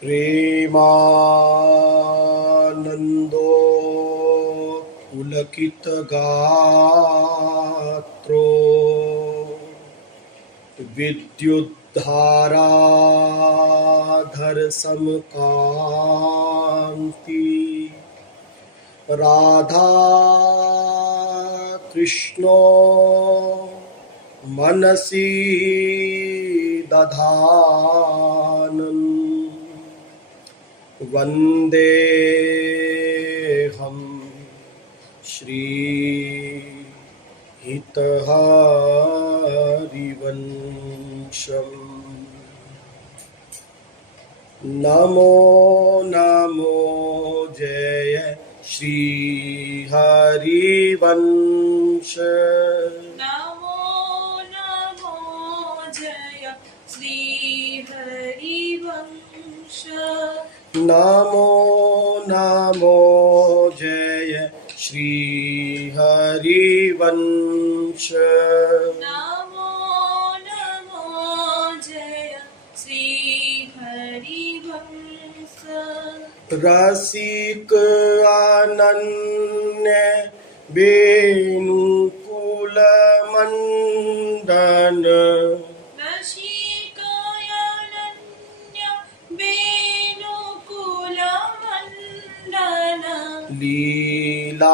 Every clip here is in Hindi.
प्रेमानन्दो पुलकितगात्रो विद्युद्धाराधर समकान्ति राधा कृष्णो मनसि दधानन् वन्देऽहं श्रीहितहरिवंशम्। नमो नमो जय श्री हरिवंश। नमो नमो जय श्री हरिवंश। नमो नमो जय श्री हरिवंश। नमो नमो जय श्री हरिवंश। रसिक अनन्य वेणुकुल मंदन रसिक अनन्य वेणुकुल मंदन लीलामान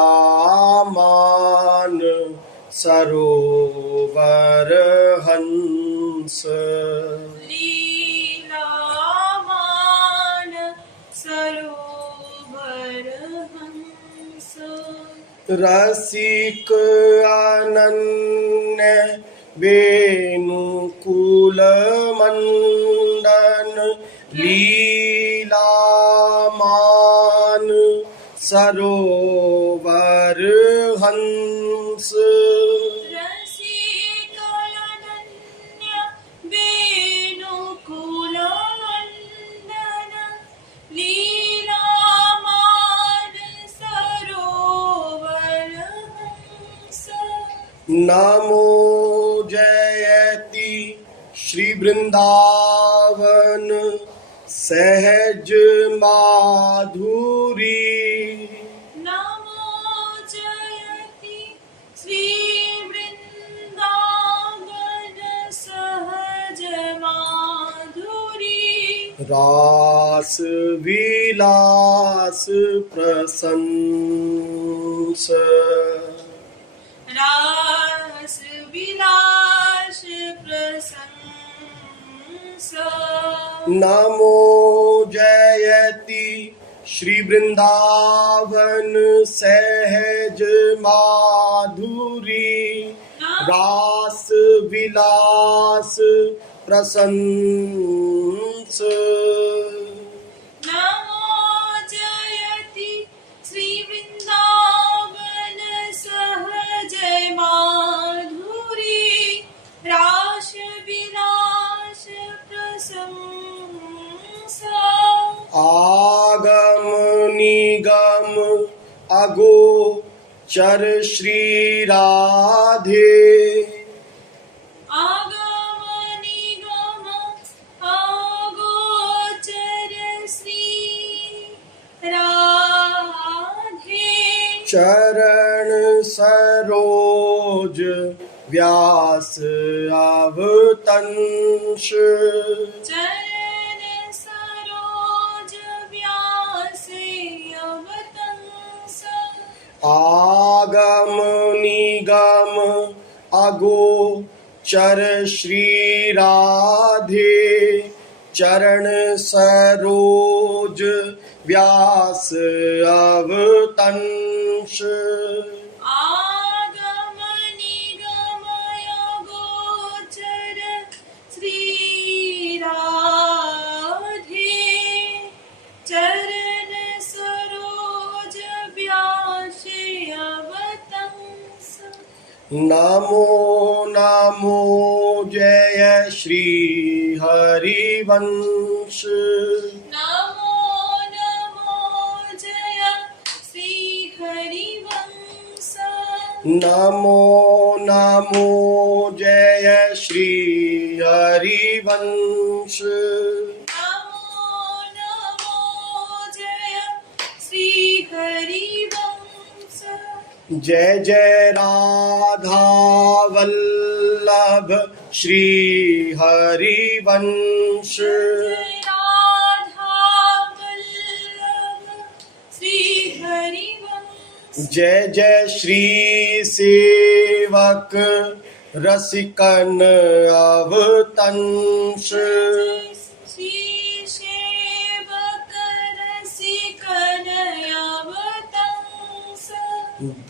सरोवर हंस। लीलामान सरोवर हंस। रसिक अनन्य वेणुकुल मंदन लीलामान सरोवर हंस। रसिक अनन्य वेणुकुल मंदन लीलामान सरोवर हंस। नमो जयति श्री वृंदावन सहज माधुरी। नमो जयति श्री वृंदावन सहज माधुरी। रास विलास प्रशंस। रास विलास प्रशंस। नमो जयति श्री वृंदावन सहज माधुरी। रास विलास प्रशंस। नमो जयति श्री वृंदावन सहज माधुरी। रास विलास प्रशंस। आगम निगम अगोचर श्री राधे। आगम निगम अगोचर श्री राधे। चरण सरोज व्यास अवतंस। चरण सरोज व्यास अवतंस। आगम निगम अगोचर श्री राधे। चरण सरोज व्यास अवतंस। आगम निगम अगोचर श्री राधे। चरण सरोज व्यास अवतंस। नमो नमो जय श्री हरिवंश। नमो नमो जय श्री हरिवंश। नमो नमो जय श्री हरिवंश। नमो जय जय राधा वल्लभ श्री हरिवंश। जय जय श्री सेवक रसिकन अवतंस।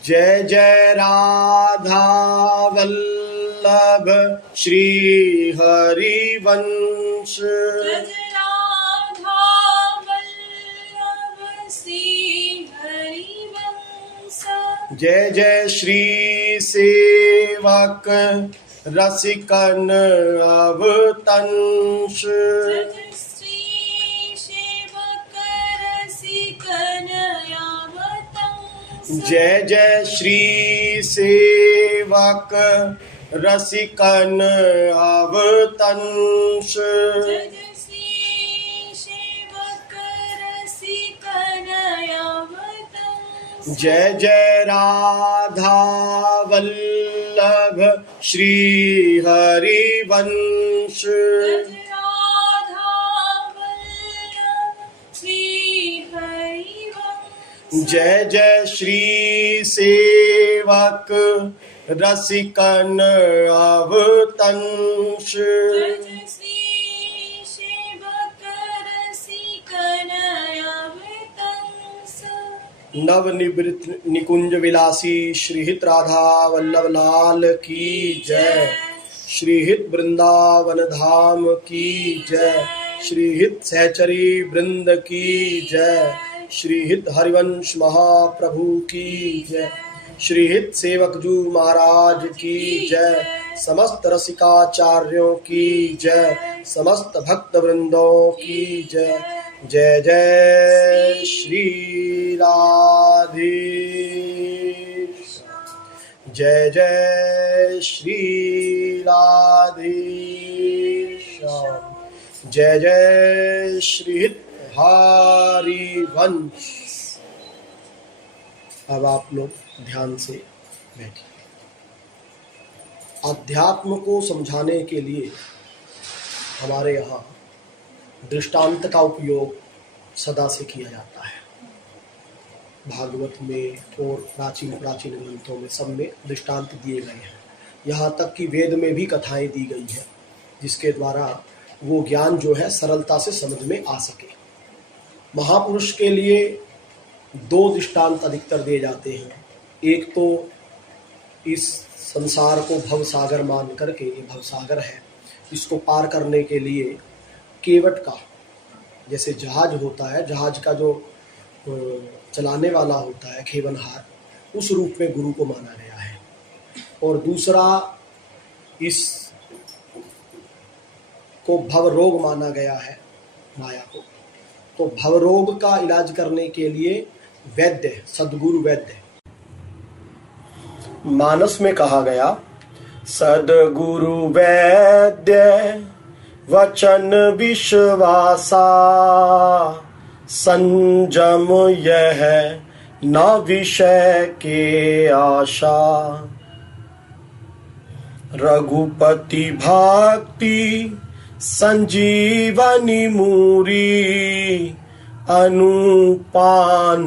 जय जय राधा वल्लभ श्री हरिवंश। जय जय श्री सेवक रसिकन अवतंस। जय जय श्री सेवक रसिकन अवतंस। जय जय राधा वल्लभ श्री हरिवंश। जय जय श्री सेवक रसिकन अवतंस। नव निवृत्त निकुंज विलासी श्रीहित राधा वल्लभ लाल की जय। श्रीहित वृंदावन धाम की जय। श्रीहित सहचरी वृंद की जय। श्रीहित हरिवंश महाप्रभु की जय। श्रीहित सेवकजू महाराज की जय। समस्त रसिकाचार्यों की जय। समस्त भक्त वृंदों की जय। जय जय श्री राधे। जय जय श्री राधे। जय जय श्रीहित हरिवंश। अब आप लोग ध्यान से बैठिए। अध्यात्म को समझाने के लिए हमारे यहाँ दृष्टांत का उपयोग सदा से किया जाता है। भागवत में और प्राचीन ग्रंथों में सब में दृष्टांत दिए गए हैं। यहाँ तक कि वेद में भी कथाएं दी गई हैं, जिसके द्वारा वो ज्ञान जो है सरलता से समझ में आ सके। महापुरुष के लिए दो दृष्टांत अधिकतर दिए जाते हैं। एक तो इस संसार को भवसागर मान करके, ये भवसागर है, इसको पार करने के लिए केवट का, जैसे जहाज होता है, जहाज का जो चलाने वाला होता है खेवनहार, उस रूप में गुरु को माना गया है। और दूसरा इस को भवरोग माना गया है, माया को। तो भवरोग का इलाज करने के लिए वैद्य, सद्गुरु वैद्य। मानस में कहा गया, सद्गुरु वैद्य वचन विश्वासा, संजम यह न विषय के आशा। रघुपति भक्ति संजीवनी मूरी, अनुपान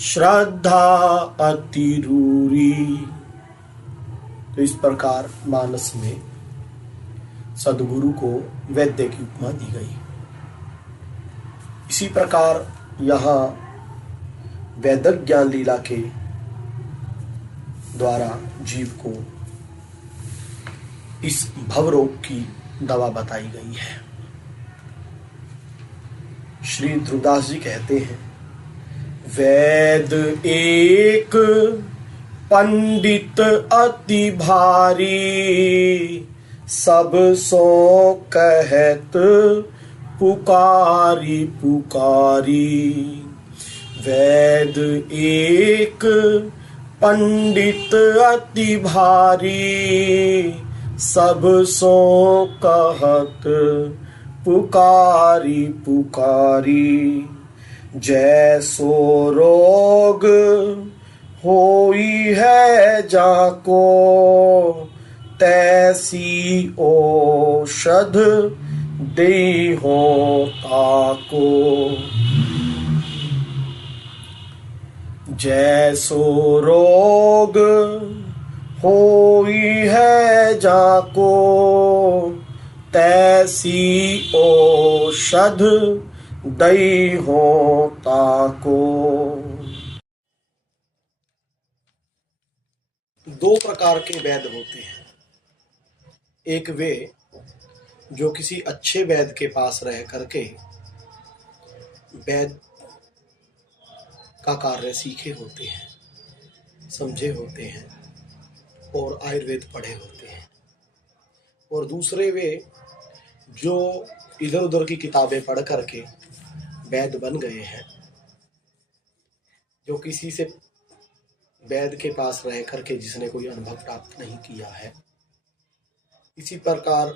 श्रद्धा अतिरूरी। तो इस प्रकार मानस में सद्गुरु को वैद्य की उपमा दी गई। इसी प्रकार यहाँ वैदिक ज्ञान लीला के द्वारा जीव को इस भवरोग की दवा बताई गई है। श्री ध्रुवदास जी कहते हैं, वेद एक पंडित अति भारी, सब सो कहत पुकारी पुकारी। वेद एक पंडित अति भारी, सब सो कहत पुकारी पुकारी। जैसो रोग होई है जाको तैसी औषध देहो ताको। जैसो रोग होई है जाको तैसी औषध देहो ताको। दो प्रकार के वैद्य होते हैं। एक वे जो किसी अच्छे वैद्य के पास रह करके वैद्य का कार्य सीखे होते हैं, समझे होते हैं और आयुर्वेद पढ़े होते हैं। और दूसरे वे जो इधर उधर की किताबें पढ़ करके वैद्य बन गए हैं, जो किसी से वैद्य के पास रह करके जिसने कोई अनुभव प्राप्त नहीं किया है। इसी प्रकार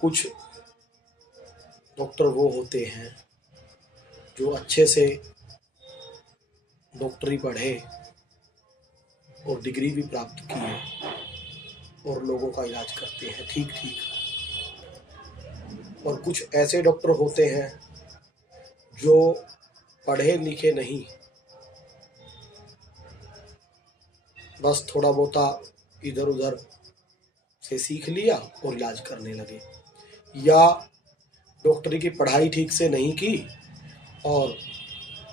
कुछ डॉक्टर वो होते हैं जो अच्छे से डॉक्टरी पढ़े और डिग्री भी प्राप्त किए और लोगों का इलाज करते हैं ठीक ठीक। और कुछ ऐसे डॉक्टर होते हैं जो पढ़े लिखे नहीं, बस थोड़ा बहुता इधर उधर से सीख लिया और इलाज करने लगे, या डॉक्टरी की पढ़ाई ठीक से नहीं की और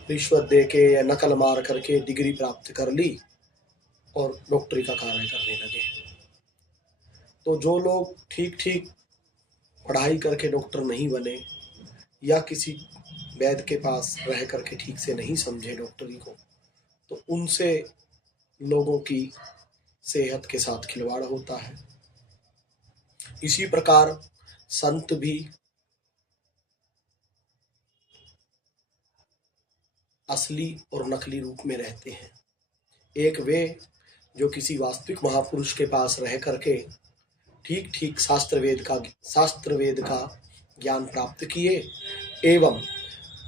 रिश्वत दे के या नकल मार करके डिग्री प्राप्त कर ली और डॉक्टरी का कार्य करने लगे। तो जो लोग ठीक ठीक पढ़ाई करके डॉक्टर नहीं बने या किसी वैद्य के पास रह करके ठीक से नहीं समझे डॉक्टरी को, तो उनसे लोगों की सेहत के साथ खिलवाड़ होता है। इसी प्रकार संत भी असली और नकली रूप में रहते हैं। एक वे जो किसी वास्तविक महापुरुष के पास रह करके ठीक ठीक शास्त्र वेद का ज्ञान प्राप्त किए एवं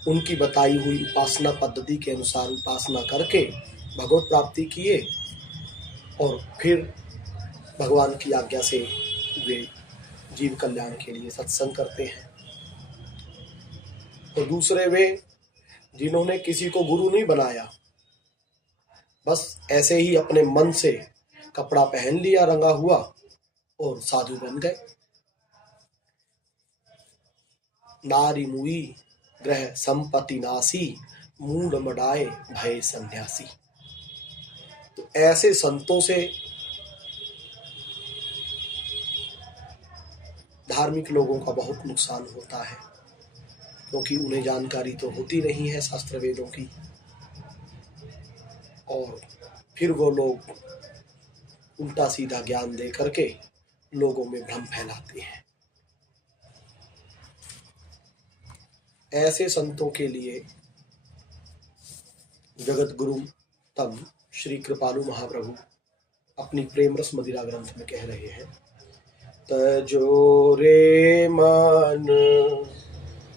उनकी बताई हुई उपासना पद्धति के अनुसार उपासना करके भगवत प्राप्ति किए और फिर भगवान की आज्ञा से वे जीव कल्याण के लिए सत्संग करते हैं। और दूसरे वे जिन्होंने किसी को गुरु नहीं बनाया, बस ऐसे ही अपने मन से कपड़ा पहन लिया रंगा हुआ और साधु बन गए। नारी मुई ग्रह संपत्ति नासी मूड मडाए भय सन्यासी। तो ऐसे संतों से धार्मिक लोगों का बहुत नुकसान होता है, क्योंकि उन्हें जानकारी तो होती नहीं है शास्त्र वेदों की, और फिर वो लोग उल्टा सीधा ज्ञान दे करके लोगों में भ्रम फैलाते हैं। ऐसे संतों के लिए जगत गुरु तब श्री कृपालु महाप्रभु अपनी प्रेम रस मदिरा ग्रंथ में कह रहे हैं, तजो रे मन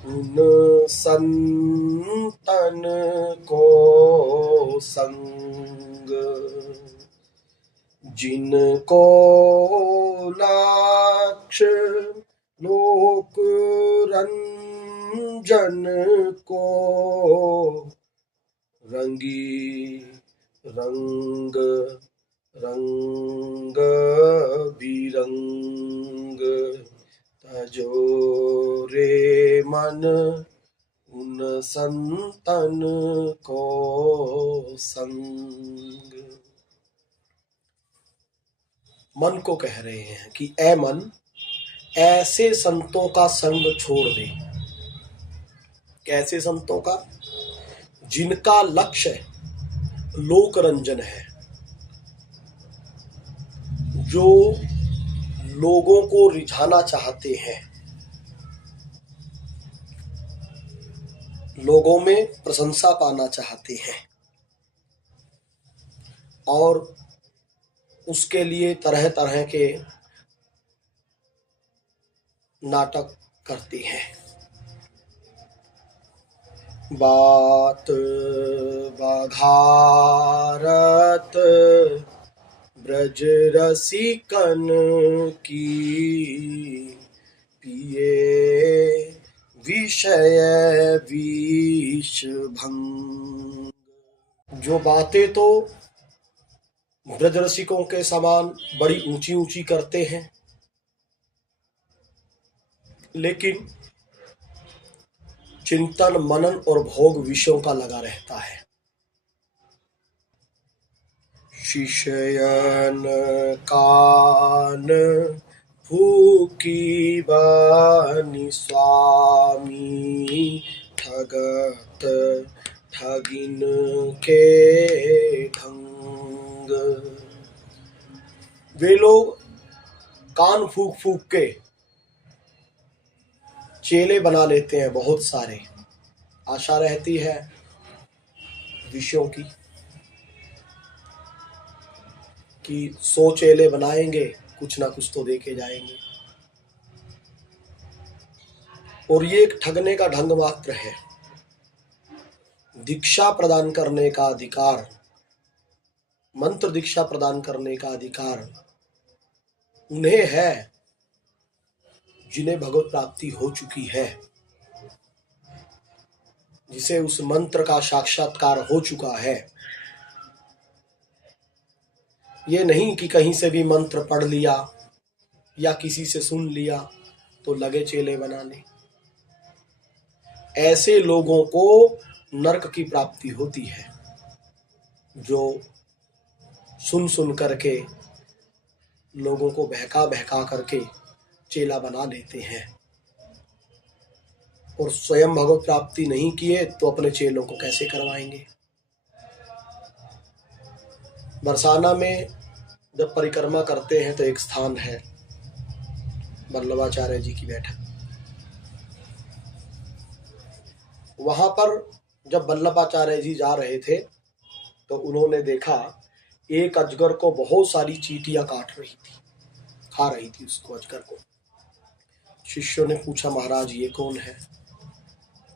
उन संतन को संग जिनको लक्ष्य लोक रंजन को रंगी रंग रंग बिरंग। तजो रे मन उन संतन को संग। मन को कह रहे हैं कि ऐ मन, ऐसे संतों का संग छोड़ दे। कैसे संतों का? जिनका लक्ष्य लोक रंजन है, जो लोगों को रिझाना चाहते हैं, लोगों में प्रशंसा पाना चाहते हैं और उसके लिए तरह तरह के नाटक करते हैं। बात बघारत ब्रज रसिकन की, पिए विषय विष भंग। जो बातें तो ब्रज रसिकों के समान बड़ी ऊंची ऊंची करते हैं, लेकिन चिंतन मनन और भोग विषयों का लगा रहता है। शिशयन कान फूकी बानी स्वामी, ठगत ठगिन के ढंग। वे लोग कान फूक फूक के चेले बना लेते हैं बहुत सारे। आशा रहती है विषयों की कि 100 चेले बनाएंगे, कुछ ना कुछ तो देके जाएंगे। और ये एक ठगने का ढंग मात्र है। दीक्षा प्रदान करने का अधिकार, मंत्र दीक्षा प्रदान करने का अधिकार उन्हें है जिन्हें भगवत प्राप्ति हो चुकी है, जिसे उस मंत्र का साक्षात्कार हो चुका है। ये नहीं कि कहीं से भी मंत्र पढ़ लिया या किसी से सुन लिया तो लगे चेले बनाने। ऐसे लोगों को नरक की प्राप्ति होती है, जो सुन सुन करके लोगों को बहका बहका करके चेला बना लेते हैं, और स्वयं भगवत प्राप्ति नहीं किए तो अपने चेलों को कैसे करवाएंगे। बरसाना में जब परिक्रमा करते हैं तो एक स्थान है वल्लभाचार्य जी की बैठक। वहां पर जब वल्लभाचार्य जी जा रहे थे तो उन्होंने देखा एक अजगर को बहुत सारी चींटियां काट रही थी, खा रही थी उसको, अजगर को। शिष्यों ने पूछा, महाराज ये कौन है?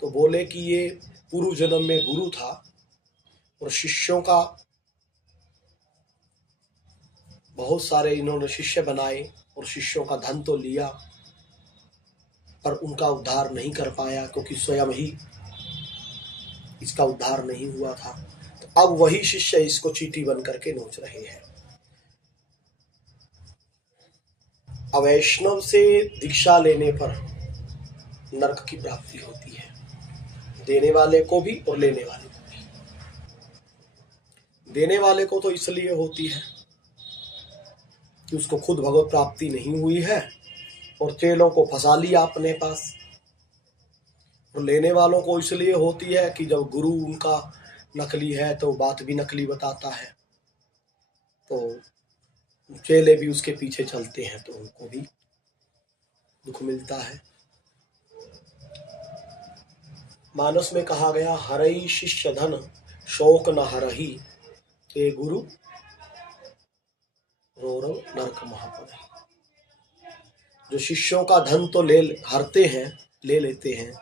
तो बोले कि ये पूर्व जन्म में गुरु था और शिष्यों का बहुत सारे इन्होंने शिष्य बनाए और शिष्यों का धन तो लिया, पर उनका उद्धार नहीं कर पाया क्योंकि स्वयं ही इसका उद्धार नहीं हुआ था। तो अब वही शिष्य इसको चींटी बन करके नोच रहे हैं। अवैष्णव से दीक्षा लेने पर नरक की प्राप्ति होती है, देने वाले को भी और लेने वाले को भी। देने वाले को तो इसलिए होती है कि उसको खुद भगवत प्राप्ति नहीं हुई है और चेलों को फंसा लिया अपने पास। और लेने वालों को इसलिए होती है कि जब गुरु उनका नकली है तो बात भी नकली बताता है, तो चेले भी उसके पीछे चलते हैं तो उनको भी दुख मिलता है। मानस में कहा गया, हरई शिष्य धन शोक न हरही, ते गुरु रोरव नरक महापद। जो शिष्यों का धन तो हरते हैं, ले लेते हैं,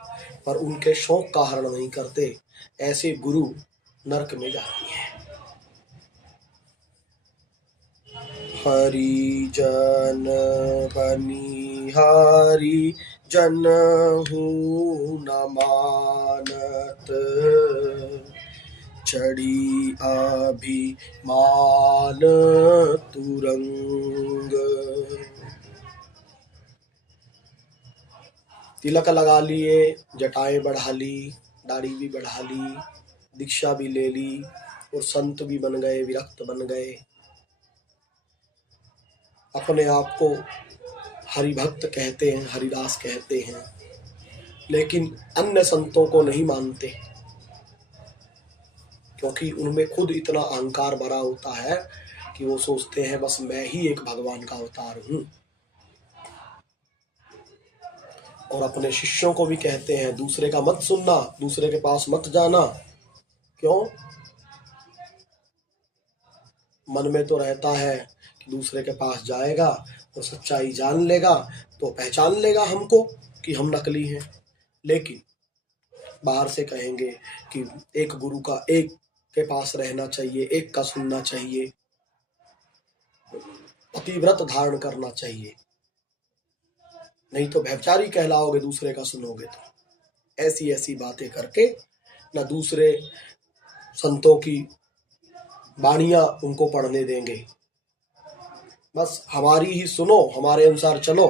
पर उनके शौक का हरण नहीं करते, ऐसे गुरु नरक में जाती हैं। हरि जन बनिहारी जन हूँ न मानत, चढ़ी अभिमान तुरंग। तिलक लगा लिए, जटाएं बढ़ा ली, दाढ़ी भी बढ़ा ली, दीक्षा भी ले ली और संत भी बन गए, विरक्त बन गए। अपने आप को हरिभक्त कहते हैं, हरिदास कहते हैं, लेकिन अन्य संतों को नहीं मानते क्योंकि उनमें खुद इतना अहंकार भरा होता है कि वो सोचते हैं बस मैं ही एक भगवान का अवतार हूं। और अपने शिष्यों को भी कहते हैं दूसरे का मत सुनना, दूसरे के पास मत जाना। क्यों? मन में तो रहता है कि दूसरे के पास जाएगा और सच्चाई जान लेगा तो पहचान लेगा हमको कि हम नकली हैं, लेकिन बाहर से कहेंगे कि एक गुरु का एक के पास रहना चाहिए, एक का सुनना चाहिए, पतिव्रत धारण करना चाहिए, नहीं तो व्यभिचारी कहलाओगे दूसरे का सुनोगे तो। ऐसी ऐसी बातें करके न दूसरे संतों की वाणियां उनको पढ़ने देंगे। बस हमारी ही सुनो, हमारे अनुसार चलो,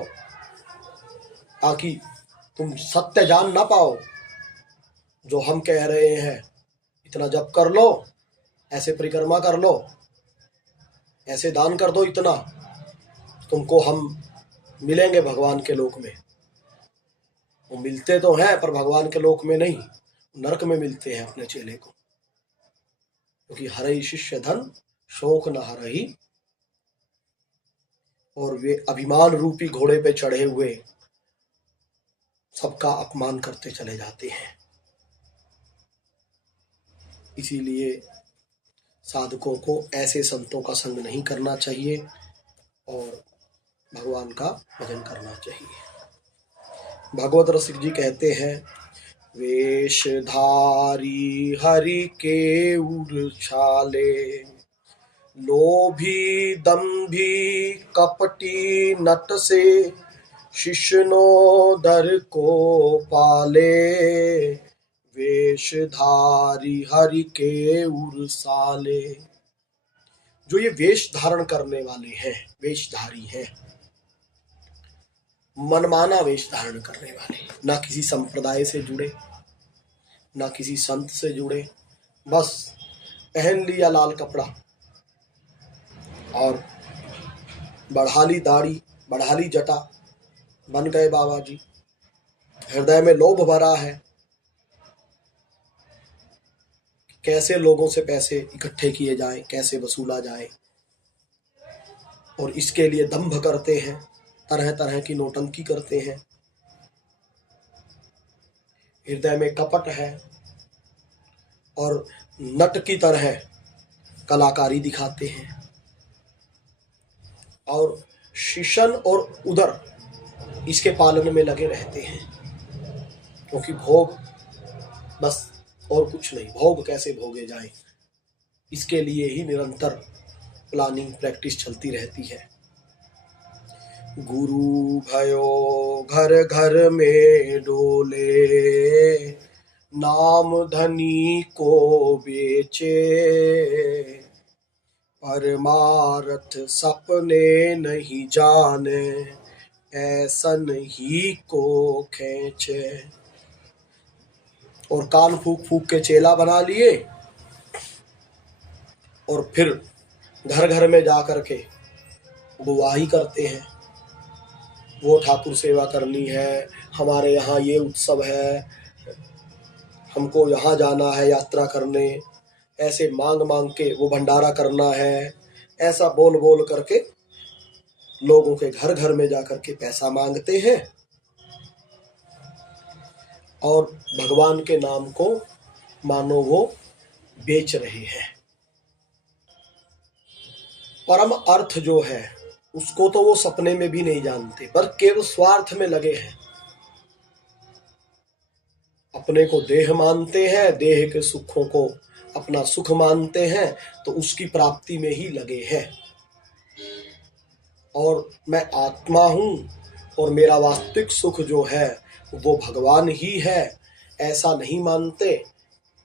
ताकि तुम सत्य जान ना पाओ। जो हम कह रहे हैं, इतना जप कर लो, ऐसे परिक्रमा कर लो, ऐसे दान कर दो, इतना तुमको हम मिलेंगे भगवान के लोक में। वो मिलते तो हैं पर भगवान के लोक में नहीं, नरक में मिलते हैं अपने चेले को। क्योंकि हरई शिष्य धन शोक न हरई, और वे अभिमान रूपी घोड़े पे चढ़े हुए सबका अपमान करते चले जाते हैं। इसीलिए साधकों को ऐसे संतों का संग नहीं करना चाहिए और भगवान का भजन करना चाहिए। भगवत रसिक जी कहते हैं, वेशधारी हरि के उर छाले, लोभी दंभी कपटी नट से, शिष्यनो दर को पाले, वेशधारी हरि के उर साले। जो ये वेश धारण करने वाले हैं, वेशधारी हैं, मनमाना वेश धारण करने वाले, ना किसी संप्रदाय से जुड़े, ना किसी संत से जुड़े, बस पहन लिया लाल कपड़ा और बढ़ाली दाढ़ी, बढ़ाली जटा, बन गए बाबा जी। हृदय में लोभ भरा है, कैसे लोगों से पैसे इकट्ठे किए जाएं, कैसे वसूला जाए, और इसके लिए दंभ करते हैं, तरह तरह की नौटंकी करते हैं। हृदय में कपट है और नट की तरह कलाकारी दिखाते हैं, और शिशन और उदर इसके पालन में लगे रहते हैं। क्योंकि भोग बस, और कुछ नहीं, भोग कैसे भोगे जाए, इसके लिए ही निरंतर प्लानिंग प्रैक्टिस चलती रहती है। गुरु भयो घर घर में डोले, नाम धनी को बेचे, परमार्थ सपने नहीं जाने, ऐसन ही को खींचे। और कान फूक फूक के चेला बना लिए, और फिर घर घर में जा करके गुवाही करते हैं, वो ठाकुर सेवा करनी है, हमारे यहाँ ये उत्सव है, हमको यहाँ जाना है यात्रा करने, ऐसे मांग मांग के वो भंडारा करना है। ऐसा बोल बोल करके लोगों के घर घर में जा करके पैसा मांगते हैं और भगवान के नाम को मानो वो बेच रहे हैं। परम अर्थ जो है उसको तो वो सपने में भी नहीं जानते, पर केवल स्वार्थ में लगे हैं। अपने को देह मानते हैं, देह के सुखों को अपना सुख मानते हैं, तो उसकी प्राप्ति में ही लगे हैं। और मैं आत्मा हूं और मेरा वास्तविक सुख जो है वो भगवान ही है, ऐसा नहीं मानते।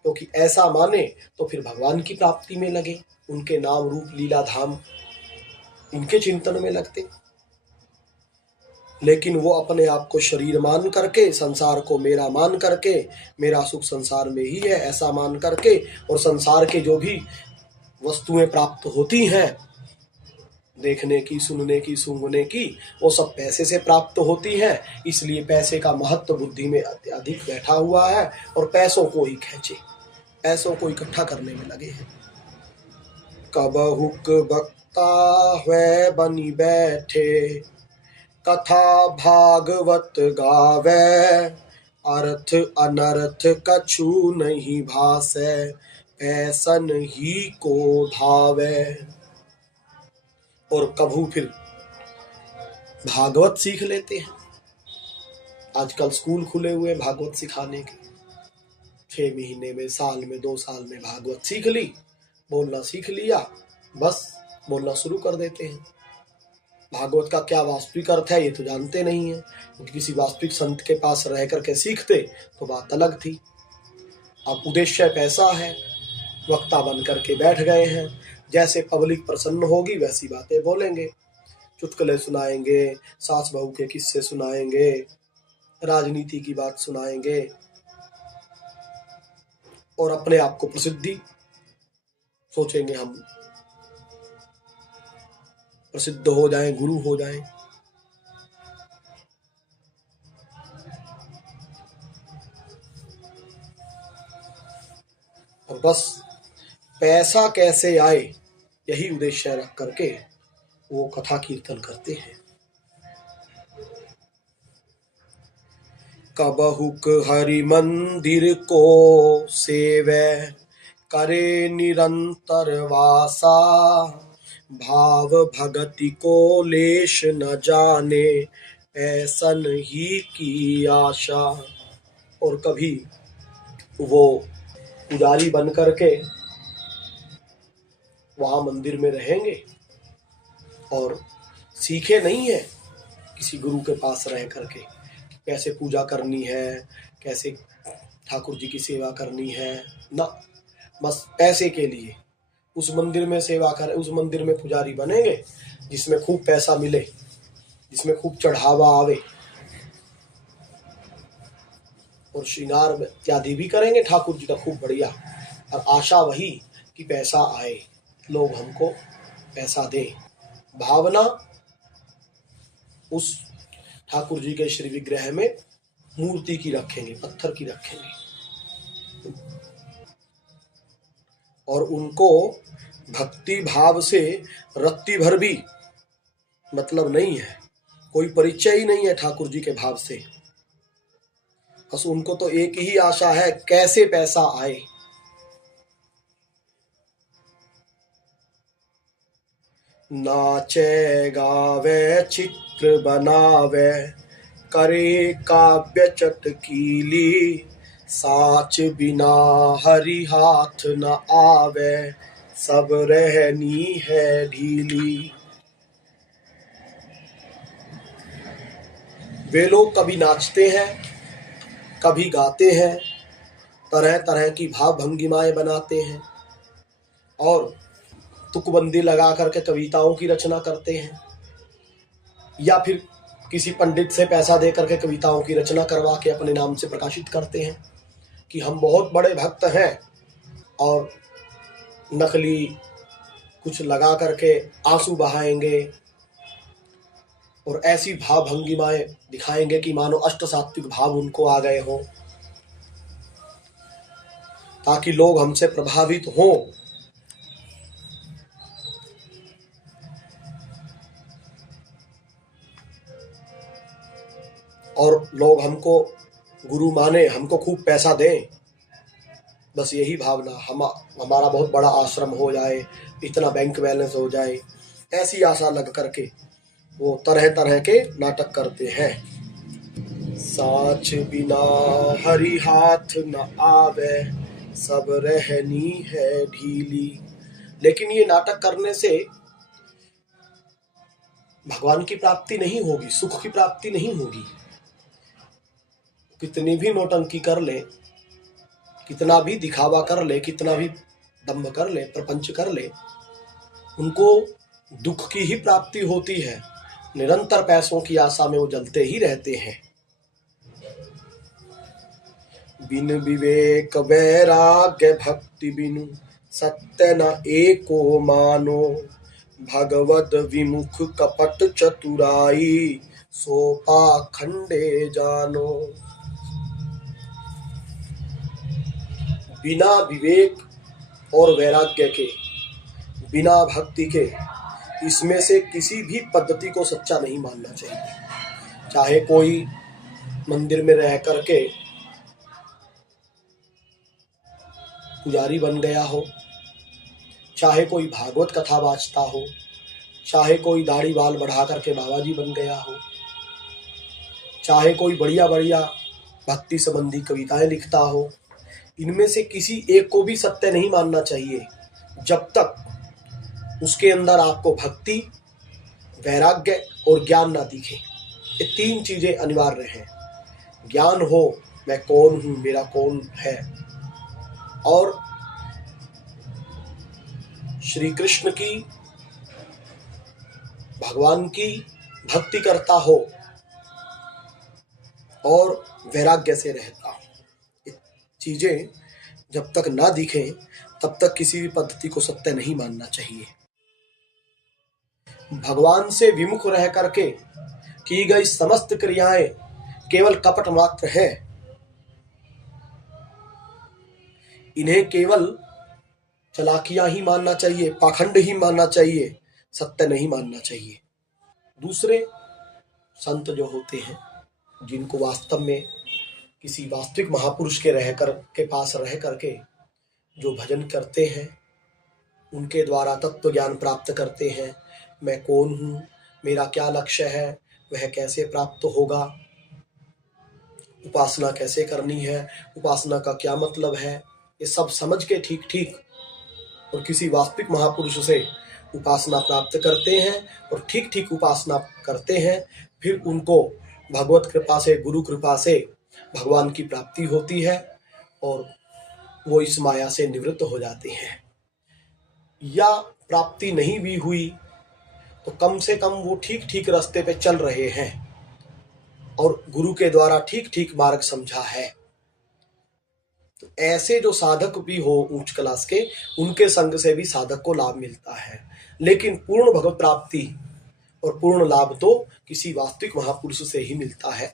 क्योंकि ऐसा माने तो फिर भगवान की प्राप्ति में लगे, उनके नाम रूप लीला धाम इनके चिंतन में लगते। लेकिन वो अपने आप को शरीर मान करके, संसार को मेरा मान करके, मेरा सुख संसार में ही है ऐसा मान करके, और संसार के जो भी वस्तुएं प्राप्त होती हैं, देखने की, सुनने की, सूंघने की, वो सब पैसे से प्राप्त होती हैं। इसलिए पैसे का महत्व बुद्धि में अत्यधिक बैठा हुआ है और पैसों को ही खींचे, पैसों को इकट्ठा करने में लगे हैं। कबहुक बक्ता हुए बनी बैठे, कथा भागवत गावे, अर्थ अनर्थ कछु नहीं भासे, पैसन ही को धावे। और कभू फिर भागवत सीख लेते हैं। आजकल स्कूल खुले हुए भागवत सिखाने के, 6 महीने में, साल में, 2 साल में भागवत सीख ली, बोलना सीख लिया, बस बोलना शुरू कर देते हैं। भागवत का क्या वास्तविक अर्थ है ये तो जानते नहीं है, क्योंकि किसी वास्तविक संत के पास रह करके सीखते तो बात अलग थी। अब उद्देश्य पैसा है, वक्ता बन करके बैठ गए हैं, जैसे पब्लिक प्रसन्न होगी वैसी बातें बोलेंगे, चुटकुले सुनाएंगे, सास बहू के किस्से सुनाएंगे, राजनीति की बात सुनाएंगे और अपने आप को प्रसिद्धि सोचेंगे, हम प्रसिद्ध हो जाएं, गुरु हो जाएं। और बस पैसा कैसे आए यही उद्देश्य रख करके वो कथा कीर्तन करते हैं। कबहुक हरि मंदिर को सेवे, करे निरंतर वासा, भाव भगति को लेश न जाने, ऐसन ही की आशा। और कभी वो पुजारी बन करके वहां मंदिर में रहेंगे और सीखे नहीं है किसी गुरु के पास रह करके कैसे पूजा करनी है, कैसे ठाकुर जी की सेवा करनी है, ना, बस पैसे के लिए उस मंदिर में सेवा करें, उस मंदिर में पुजारी बनेंगे जिसमें खूब पैसा मिले, जिसमें खूब चढ़ावा आवे, और श्रृंगार इत्यादि भी करेंगे ठाकुर जी का खूब बढ़िया, और आशा वही कि पैसा आए, लोग हमको पैसा दें। भावना उस ठाकुर जी के श्री विग्रह में मूर्ति की रखेंगे, पत्थर की रखेंगे, और उनको भक्ति भाव से रत्ती भर भी मतलब नहीं है, कोई परिचय ही नहीं है ठाकुर जी के भाव से। बस उनको तो एक ही आशा है, कैसे पैसा आए। नाचे गावे चित्र बनावे, करे काव्य चटकीली, साच बिना हरि हाथ न आवे, सब रहनी है ढीली। वे लोग कभी नाचते हैं, कभी गाते हैं, तरह तरह की भाव भंगिमाएं बनाते हैं, और तुकबंदी लगा करके कविताओं की रचना करते हैं, या फिर किसी पंडित से पैसा दे करके कविताओं की रचना करवा के अपने नाम से प्रकाशित करते हैं कि हम बहुत बड़े भक्त हैं, और नकली कुछ लगा करके आंसू बहाएंगे और ऐसी भाव भंगिमाएं दिखाएंगे कि मानो अष्ट सात्विक भाव उनको आ गए हों, ताकि लोग हमसे प्रभावित हों। और लोग हमको गुरु माने, हमको खूब पैसा दें, बस यही भावना, हमारा बहुत बड़ा आश्रम हो जाए, इतना बैंक बैलेंस हो जाए, ऐसी आशा लग करके वो तरह तरह के नाटक करते हैं। साच बिना हरि हाथ न आवे, सब रहनी है ढीली। लेकिन ये नाटक करने से भगवान की प्राप्ति नहीं होगी, सुख की प्राप्ति नहीं होगी। कितनी भी नौटंकी कर ले, कितना भी दिखावा कर ले, कितना भी दंभ कर ले, प्रपंच कर ले, उनको दुख की ही प्राप्ति होती है। निरंतर पैसों की आशा में वो जलते ही रहते हैं। बिन विवेक वैराग्य भक्ति बिनु, सत्य न एको मानो, भगवद विमुख कपट चतुराई, सो पाखंडे जानो। बिना विवेक और वैराग्य के, बिना भक्ति के, इसमें से किसी भी पद्धति को सच्चा नहीं मानना चाहिए। चाहे कोई मंदिर में रह करके पुजारी बन गया हो, चाहे कोई भागवत कथा वाचता हो, चाहे कोई दाढ़ी बाल बढ़ा करके बाबा जी बन गया हो, चाहे कोई बढ़िया बढ़िया भक्ति संबंधी कविताएं लिखता हो, इनमें से किसी एक को भी सत्य नहीं मानना चाहिए जब तक उसके अंदर आपको भक्ति, वैराग्य और ज्ञान ना दिखे। ये तीन चीजें अनिवार्य हैं। ज्ञान हो मैं कौन हूं, मेरा कौन है, और श्री कृष्ण की, भगवान की भक्ति करता हो और वैराग्य से रहता हो। ये चीजें जब तक ना दिखें तब तक किसी भी पद्धति को सत्य नहीं मानना चाहिए। भगवान से विमुख रह करके की गई समस्त क्रियाएं केवल कपट मात्र है। इन्हें केवल चालाकियां ही मानना चाहिए, पाखंड ही मानना चाहिए, सत्य नहीं मानना चाहिए। दूसरे संत जो होते हैं, जिनको वास्तव में किसी वास्तविक महापुरुष के पास रह करके जो भजन करते हैं, उनके द्वारा तत्व ज्ञान प्राप्त करते हैं, मैं कौन हूँ, मेरा क्या लक्ष्य है, वह कैसे प्राप्त होगा, उपासना कैसे करनी है, उपासना का क्या मतलब है, ये सब समझ के ठीक ठीक और किसी वास्तविक महापुरुष से उपासना प्राप्त करते हैं और ठीक ठीक उपासना करते हैं। फिर उनको भगवत कृपा से, गुरु कृपा से भगवान की प्राप्ति होती है और वो इस माया से निवृत्त हो जाते हैं। या प्राप्ति नहीं भी हुई तो कम से कम वो ठीक ठीक रास्ते पे चल रहे हैं और गुरु के द्वारा ठीक ठीक मार्ग समझा है। तो ऐसे जो साधक भी हो उच्च क्लास के, उनके संग से भी साधक को लाभ मिलता है। लेकिन पूर्ण भगवत प्राप्ति और पूर्ण लाभ तो किसी वास्तविक महापुरुष से ही मिलता है।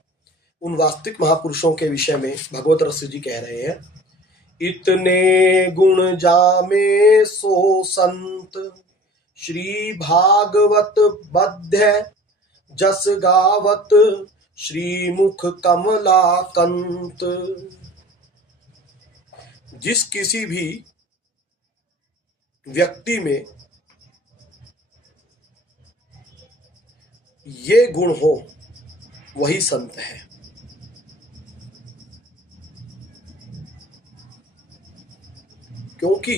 उन वास्तविक महापुरुषों के विषय में भगवत रस जी कह रहे हैं, इतने गुण जामे सो संत, श्री भागवत बद्ध जस गावत, श्री मुख कमला कंत। जिस किसी भी व्यक्ति में ये गुण हो वही संत है। क्योंकि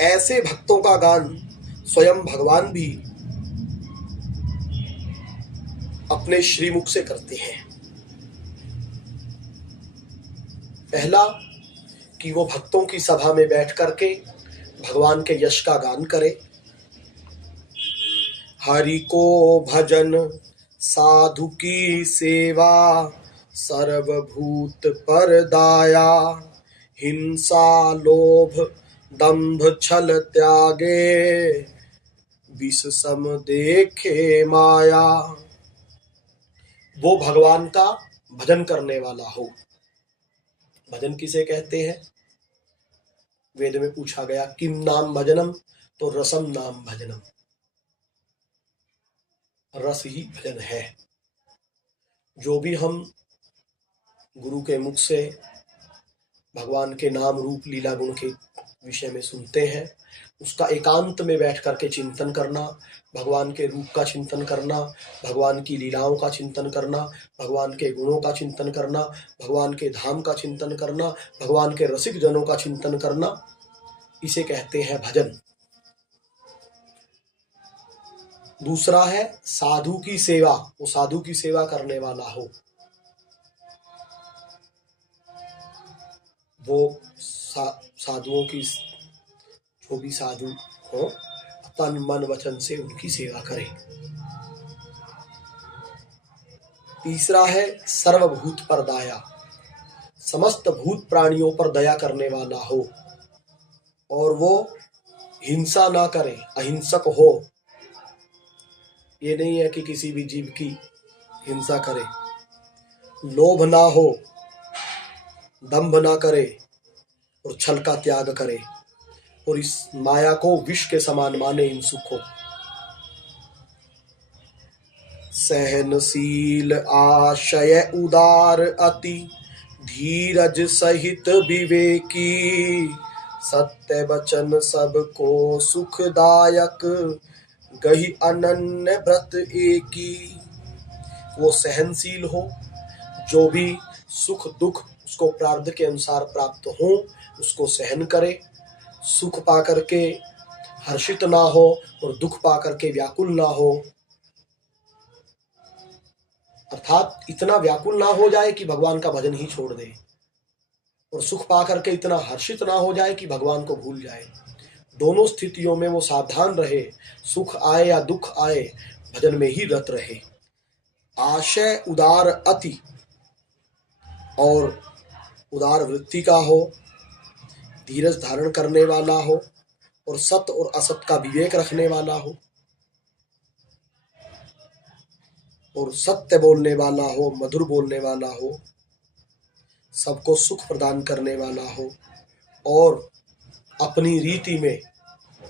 ऐसे भक्तों का गान स्वयं भगवान भी अपने श्रीमुख से करते हैं। पहला कि वो भक्तों की सभा में बैठ करके भगवान के यश का गान करे। हरि को भजन साधु की सेवा, सर्वभूत पर दाया, हिंसा लोभ दंभ छल त्यागे, विष सम देखे माया। वो भगवान का भजन करने वाला हो। भजन किसे कहते हैं? वेद में पूछा गया, किम नाम भजनम, तो रसम नाम भजनम। रस ही भजन है। जो भी हम गुरु के मुख से भगवान के नाम रूप लीला गुण के विषय में सुनते हैं, उसका एकांत में बैठ करके चिंतन करना, भगवान के रूप का चिंतन करना, भगवान की लीलाओं का चिंतन करना, भगवान के गुणों का चिंतन करना, भगवान के धाम का चिंतन करना, भगवान के रसिक जनों का चिंतन करना, इसे कहते हैं भजन। दूसरा है साधु की सेवा। वो साधु की सेवा करने वाला हो। वो साधुओं की, जो भी साधु हो, तन मन वचन से उनकी सेवा करे। तीसरा है सर्वभूत पर दया। समस्त भूत प्राणियों पर दया करने वाला हो और वो हिंसा ना करे, अहिंसक हो। ये नहीं है कि किसी भी जीव की हिंसा करे, लोभ ना हो, दंभ ना करे और छल का त्याग करे और इस माया को विष के समान माने इन सुखों। सहनशील आशय उदार अति, धीरज सहित विवेकी, सत्य वचन सबको सुखदायक, गही अनन्य व्रत एकी। वो सहनशील हो, जो भी सुख दुख उसको प्रारब्ध के अनुसार प्राप्त हो उसको सहन करे, सुख पा करके हर्षित ना हो और दुख पा करके व्याकुल ना हो, अर्थात इतना व्याकुल ना हो जाए कि भगवान का भजन ही छोड़ दे और सुख पा करके इतना हर्षित ना हो जाए कि भगवान को भूल जाए। दोनों स्थितियों में वो सावधान रहे, सुख आए या दुख आए भजन में ही रत रहे। आशय उदार अति और उदार वृत्ति का हो, धीरज धारण करने वाला हो और सत्य और असत का विवेक रखने वाला हो और सत्य बोलने वाला हो, मधुर बोलने वाला हो, सबको सुख प्रदान करने वाला हो और अपनी रीति में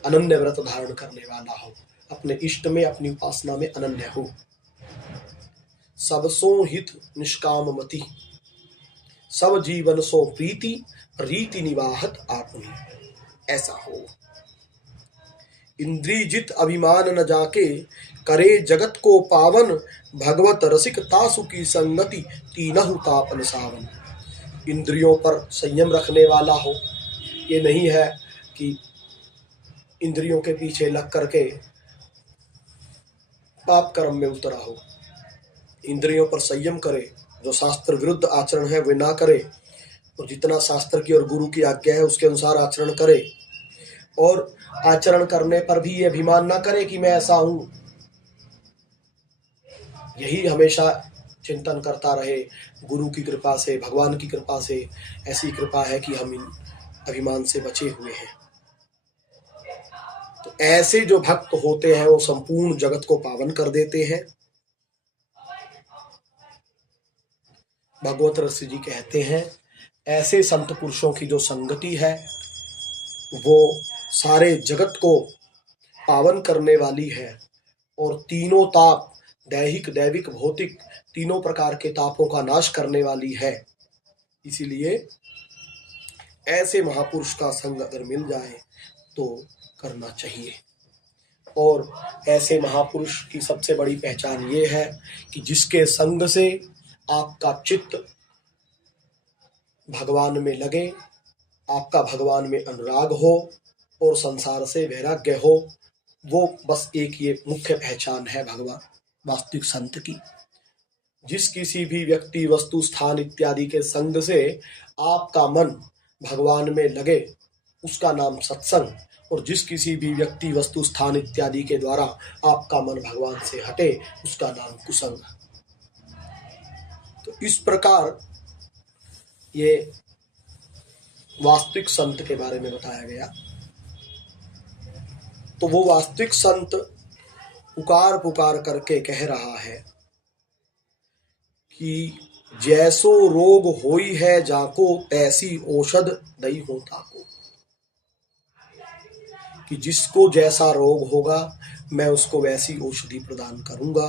अनन्य व्रत धारण करने वाला हो, अपने इष्ट में अपनी उपासना में अनन्य हो। सबसो हित निष्काम मति, सब जीवन सो प्रीति, रीति निवाहत आपुनि, ऐसा हो। इंद्रियजित अभिमान न जाके, करे जगत को पावन, भगवत रसिक तासु की संगति, तीनहु तापन सावन। इंद्रियों पर संयम रखने वाला हो, ये नहीं है कि इंद्रियों के पीछे लग करके पाप कर्म में उतरा हो। इंद्रियों पर संयम करे, जो शास्त्र विरुद्ध आचरण है वे ना करे और जितना शास्त्र की और गुरु की आज्ञा है उसके अनुसार आचरण करे और आचरण करने पर भी ये अभिमान ना करे कि मैं ऐसा हूं। यही हमेशा चिंतन करता रहे, गुरु की कृपा से, भगवान की कृपा से ऐसी कृपा है कि हम इन अभिमान से बचे हुए हैं। तो ऐसे जो भक्त होते हैं वो संपूर्ण जगत को पावन कर देते हैं। भगवत रस जी कहते हैं ऐसे संत पुरुषों की जो संगति है वो सारे जगत को पावन करने वाली है और तीनों ताप, दैहिक, दैविक, भौतिक, तीनों प्रकार के तापों का नाश करने वाली है। इसीलिए ऐसे महापुरुष का संग अगर मिल जाए तो करना चाहिए। और ऐसे महापुरुष की सबसे बड़ी पहचान ये है कि जिसके संग से आपका चित्त भगवान में लगे, आपका भगवान में अनुराग हो और संसार से वैराग्य हो, वो बस एक ये मुख्य पहचान है भगवान वास्तविक संत की। जिस किसी भी व्यक्ति, वस्तु, स्थान इत्यादि के संग से आपका मन भगवान में लगे उसका नाम सत्संग, और जिस किसी भी व्यक्ति, वस्तु, स्थान इत्यादि के द्वारा आपका मन भगवान से हटे उसका नाम कुसंग। तो इस प्रकार ये वास्तविक संत के बारे में बताया गया। तो वो वास्तविक संत पुकार पुकार करके कह रहा है कि जैसो रोग होई है जाको, तैसी औषध नहीं होता को। कि जिसको जैसा रोग होगा मैं उसको वैसी औषधि प्रदान करूंगा।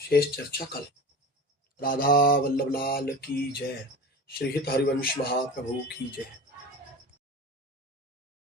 शेष चर्चा कल। राधा वल्लभ लाल की जय। श्री हित हरिवंश महाप्रभु की जय।